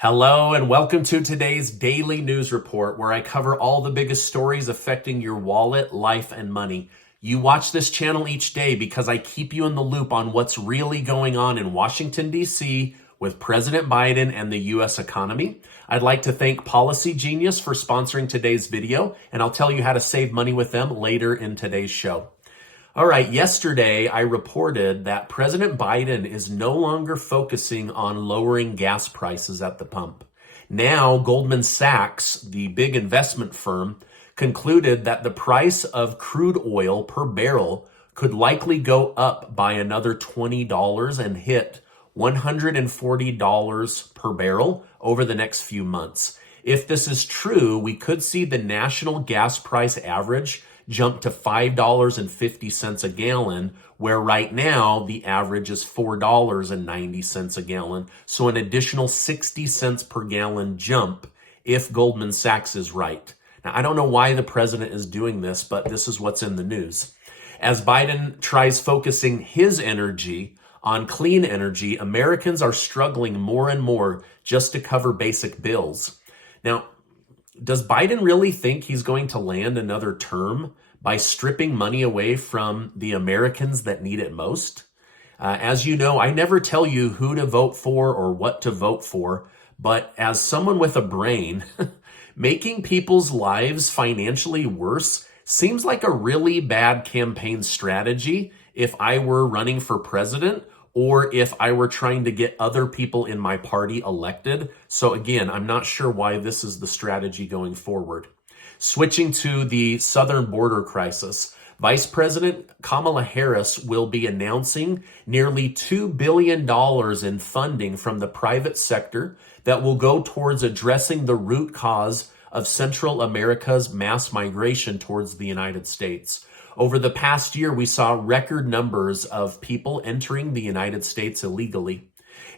Hello and welcome to today's daily news report where I cover all the biggest stories affecting your wallet, life, and money. You watch this channel each day because I keep you in the loop on what's really going on in Washington, D.C. with President Biden and the U.S. economy. I'd like to thank Policy Genius for sponsoring today's video, and I'll tell you how to save money with them later in today's show. All right, yesterday I reported that President Biden is no longer focusing on lowering gas prices at the pump. Now, Goldman Sachs, the big investment firm, concluded that the price of crude oil per barrel could likely go up by another $20 and hit $140 per barrel over the next few months. If this is true, we could see the national gas price average jump to $5.50 a gallon, where right now the average is $4.90 a gallon. So an additional 60 cents per gallon jump if Goldman Sachs is right. Now, I don't know why the president is doing this, but this is what's in the news. As Biden tries focusing his energy on clean energy, Americans are struggling more and more just to cover basic bills. Now, does Biden really think he's going to land another term by stripping money away from the Americans that need it most? As you know, I never tell you who to vote for or what to vote for, but as someone with a brain, making people's lives financially worse seems like a really bad campaign strategy if I were running for president or if I were trying to get other people in my party elected. So again, I'm not sure why this is the strategy going forward. Switching to the southern border crisis, Vice President Kamala Harris will be announcing nearly $2 billion in funding from the private sector that will go towards addressing the root cause of Central America's mass migration towards the United States. Over the past year, we saw record numbers of people entering the United States illegally.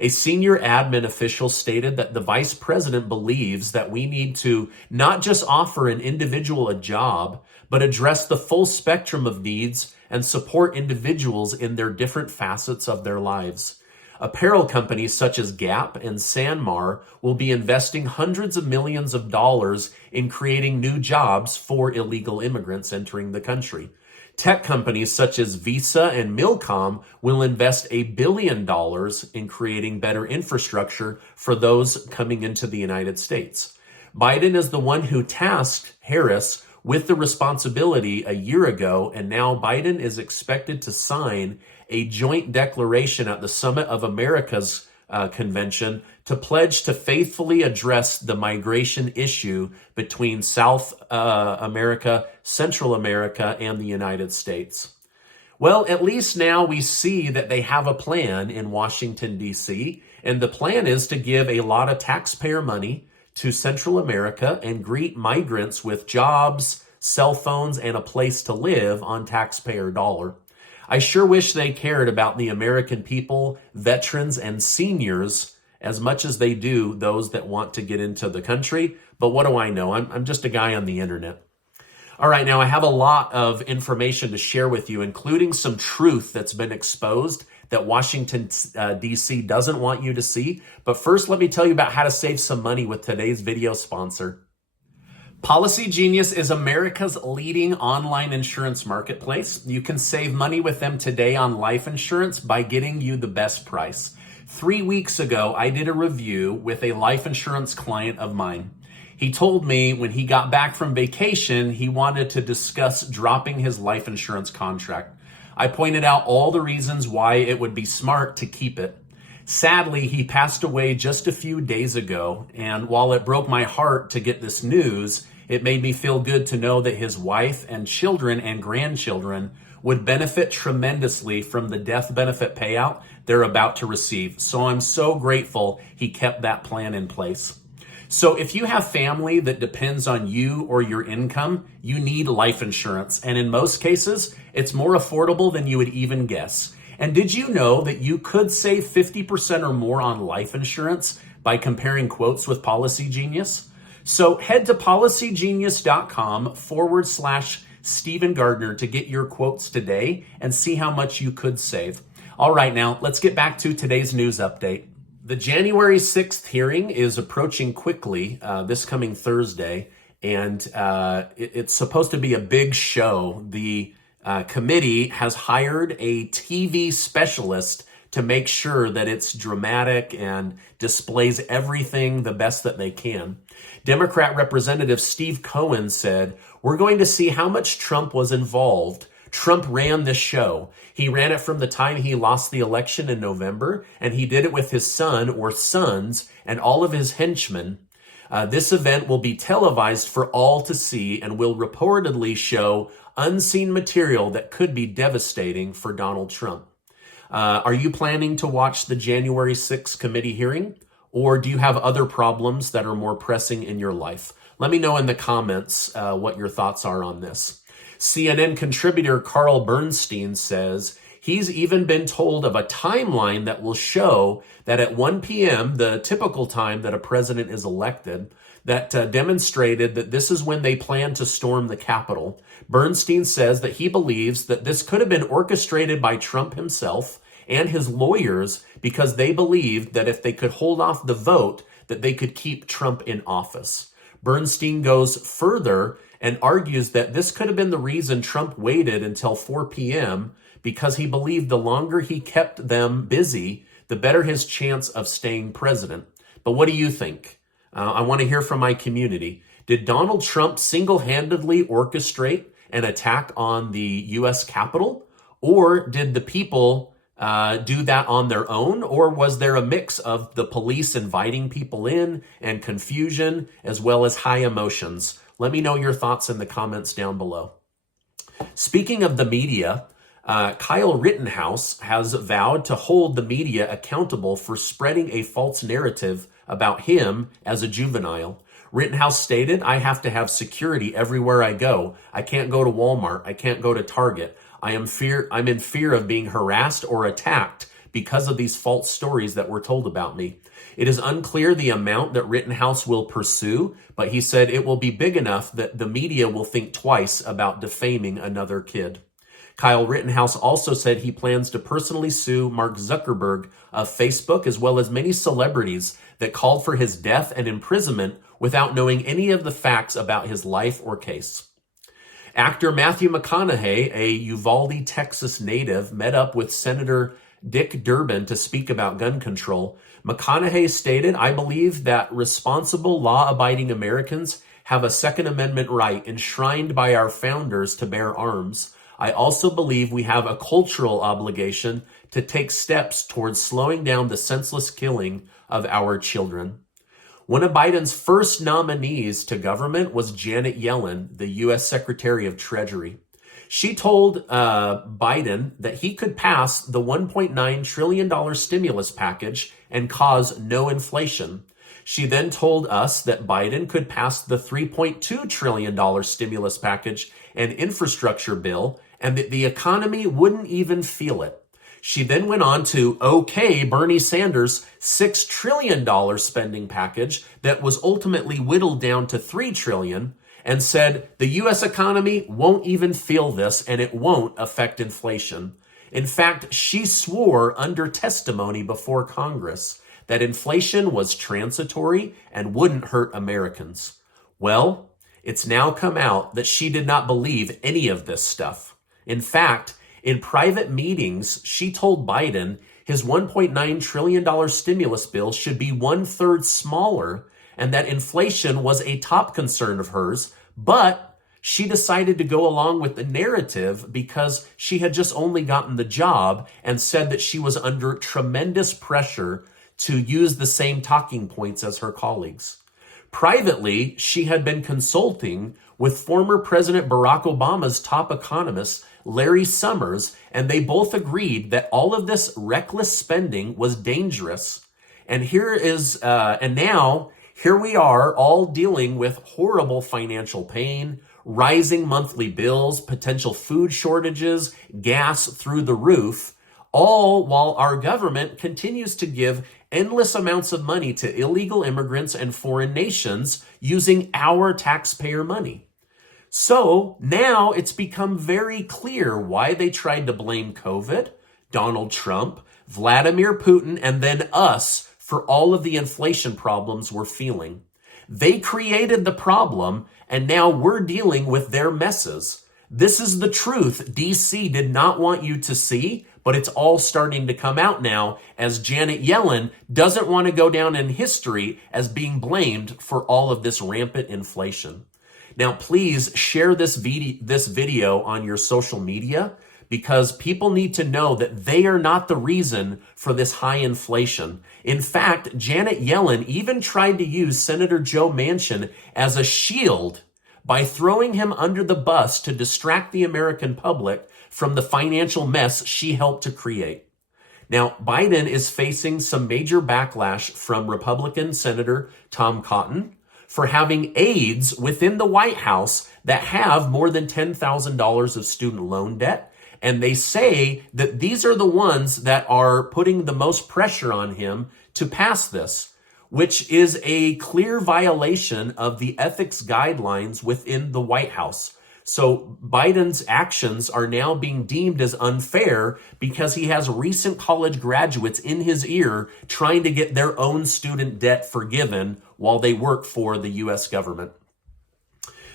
A senior admin official stated that the vice president believes that we need to not just offer an individual a job, but address the full spectrum of needs and support individuals in their different facets of their lives. Apparel companies such as Gap and Sanmar will be investing hundreds of millions of dollars in creating new jobs for illegal immigrants entering the country. Tech companies such as Visa and Milcom will invest $1 billion in creating better infrastructure for those coming into the United States. Biden is the one who tasked Harris with the responsibility a year ago, and now Biden is expected to sign a joint declaration at the Summit of America's convention to pledge to faithfully address the migration issue between South America, Central America, and the United States. Well, at least now we see that they have a plan in Washington, D.C., and the plan is to give a lot of taxpayer money to Central America and greet migrants with jobs, cell phones, and a place to live on taxpayer dollar. I sure wish they cared about the American people, veterans, and seniors as much as they do those that want to get into the country. But what do I know? I'm just a guy on the internet. All right, now I have a lot of information to share with you, including some truth that's been exposed that Washington, D.C. doesn't want you to see. But first, let me tell you about how to save some money with today's video sponsor. Policy Genius is America's leading online insurance marketplace. You can save money with them today on life insurance by getting you the best price. 3 weeks ago, I did a review with a life insurance client of mine. He told me when he got back from vacation, he wanted to discuss dropping his life insurance contract. I pointed out all the reasons why it would be smart to keep it. Sadly, he passed away just a few days ago, and while it broke my heart to get this news, it made me feel good to know that his wife and children and grandchildren would benefit tremendously from the death benefit payout they're about to receive. So I'm so grateful he kept that plan in place. So if you have family that depends on you or your income, you need life insurance. And in most cases, it's more affordable than you would even guess. And did you know that you could save 50% or more on life insurance by comparing quotes with Policy Genius? So head to policygenius.com/Stephen Gardner to get your quotes today and see how much you could save. All right, now let's get back to today's news update. The January 6th hearing is approaching quickly this coming Thursday, and it's supposed to be a big show. The committee has hired a TV specialist to make sure that it's dramatic and displays everything the best that they can. Democrat Representative Steve Cohen said, "We're going to see how much Trump was involved. Trump ran this show. He ran it from the time he lost the election in November, and he did it with his son or sons and all of his henchmen. This event will be televised for all to see and will reportedly show unseen material that could be devastating for Donald Trump." Are you planning to watch the January 6th committee hearing, or do you have other problems that are more pressing in your life? Let me know in the comments what your thoughts are on this. CNN contributor Carl Bernstein says he's even been told of a timeline that will show that at 1 p.m., the typical time that a president is elected, that demonstrated that this is when they plan to storm the Capitol. Bernstein says that he believes that this could have been orchestrated by Trump himself and his lawyers because they believed that if they could hold off the vote, that they could keep Trump in office. Bernstein goes further and argues that this could have been the reason Trump waited until 4 p.m. because he believed the longer he kept them busy, the better his chance of staying president. But what do you think? I want to hear from my community. Did Donald Trump single-handedly orchestrate an attack on the U.S. Capitol? Or did the people do that on their own? Or was there a mix of the police inviting people in and confusion as well as high emotions? Let me know your thoughts in the comments down below. Speaking of the media, Kyle Rittenhouse has vowed to hold the media accountable for spreading a false narrative about him as a juvenile. Rittenhouse stated, "I have to have security everywhere I go. I can't go to Walmart. I can't go to Target. I'm in fear of being harassed or attacked because of these false stories that were told about me." It is unclear the amount that Rittenhouse will pursue, but he said it will be big enough that the media will think twice about defaming another kid. Kyle Rittenhouse also said he plans to personally sue Mark Zuckerberg of Facebook, as well as many celebrities that called for his death and imprisonment without knowing any of the facts about his life or case. Actor Matthew McConaughey, a Uvalde, Texas native, met up with Senator Dick Durbin to speak about gun control. McConaughey stated, "I believe that responsible, law-abiding Americans have a Second Amendment right enshrined by our founders to bear arms. I also believe we have a cultural obligation to take steps towards slowing down the senseless killing of our children." One of Biden's first nominees to government was Janet Yellen, the U.S. Secretary of Treasury. She told Biden that he could pass the $1.9 trillion stimulus package and cause no inflation. She then told us that Biden could pass the $3.2 trillion stimulus package and infrastructure bill and that the economy wouldn't even feel it. She then went on to okay Bernie Sanders' $6 trillion spending package that was ultimately whittled down to $3 trillion and said the U.S. economy won't even feel this and it won't affect inflation. In fact, she swore under testimony before Congress that inflation was transitory and wouldn't hurt Americans. Well, it's now come out that she did not believe any of this stuff. In fact, in private meetings, she told Biden his $1.9 trillion stimulus bill should be 1/3 smaller and that inflation was a top concern of hers, but she decided to go along with the narrative because she had just only gotten the job and said that she was under tremendous pressure to use the same talking points as her colleagues. Privately, she had been consulting with former President Barack Obama's top economist, Larry Summers, and they both agreed that all of this reckless spending was dangerous. And now here we are all dealing with horrible financial pain, rising monthly bills, potential food shortages, gas through the roof, all while our government continues to give endless amounts of money to illegal immigrants and foreign nations using our taxpayer money. So now it's become very clear why they tried to blame COVID, Donald Trump, Vladimir Putin, and then us for all of the inflation problems we're feeling. They created the problem, and now we're dealing with their messes. This is the truth DC did not want you to see, but it's all starting to come out now as Janet Yellen doesn't want to go down in history as being blamed for all of this rampant inflation. Now, please share this video on your social media, because people need to know that they are not the reason for this high inflation. In fact, Janet Yellen even tried to use Senator Joe Manchin as a shield by throwing him under the bus to distract the American public from the financial mess she helped to create. Now, Biden is facing some major backlash from Republican Senator Tom Cotton for having aides within the White House that have more than $10,000 of student loan debt. And they say that these are the ones that are putting the most pressure on him to pass this, which is a clear violation of the ethics guidelines within the White House. So Biden's actions are now being deemed as unfair because he has recent college graduates in his ear trying to get their own student debt forgiven while they work for the U.S. government.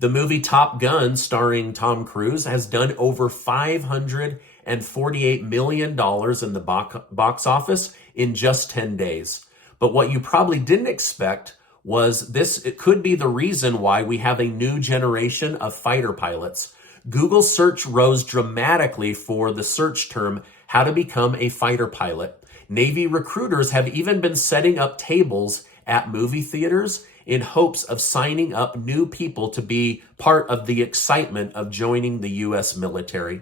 The movie Top Gun, starring Tom Cruise, has done over $548 million in the box office in just 10 days. But what you probably didn't expect was this. It could be the reason why we have a new generation of fighter pilots. Google search rose dramatically for the search term, how to become a fighter pilot. Navy recruiters have even been setting up tables at movie theaters in hopes of signing up new people to be part of the excitement of joining the U.S. military.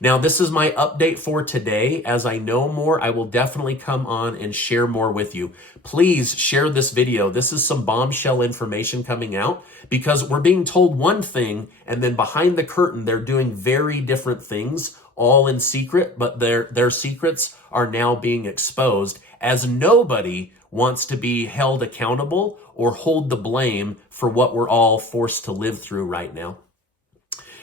Now, this is my update for today. As I know more, I will definitely come on and share more with you. Please share this video. This is some bombshell information coming out because we're being told one thing, and then behind the curtain, they're doing very different things, all in secret, but their secrets are now being exposed as nobody wants to be held accountable or hold the blame for what we're all forced to live through right now.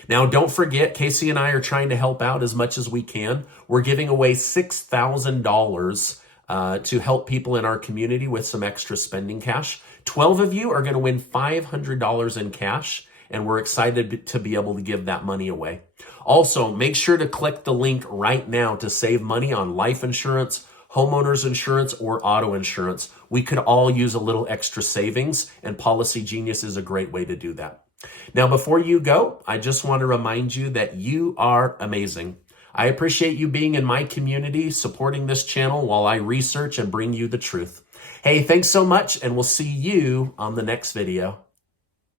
Now, don't forget, Casey and I are trying to help out as much as we can. We're giving away $6,000 to help people in our community with some extra spending cash. 12 of you are going to win $500 in cash, and we're excited to be able to give that money away. Also, make sure to click the link right now to save money on life insurance, homeowners insurance, or auto insurance. We could all use a little extra savings, and Policy Genius is a great way to do that. Now, before you go, I just want to remind you that you are amazing. I appreciate you being in my community, supporting this channel while I research and bring you the truth. Hey, thanks so much, and we'll see you on the next video.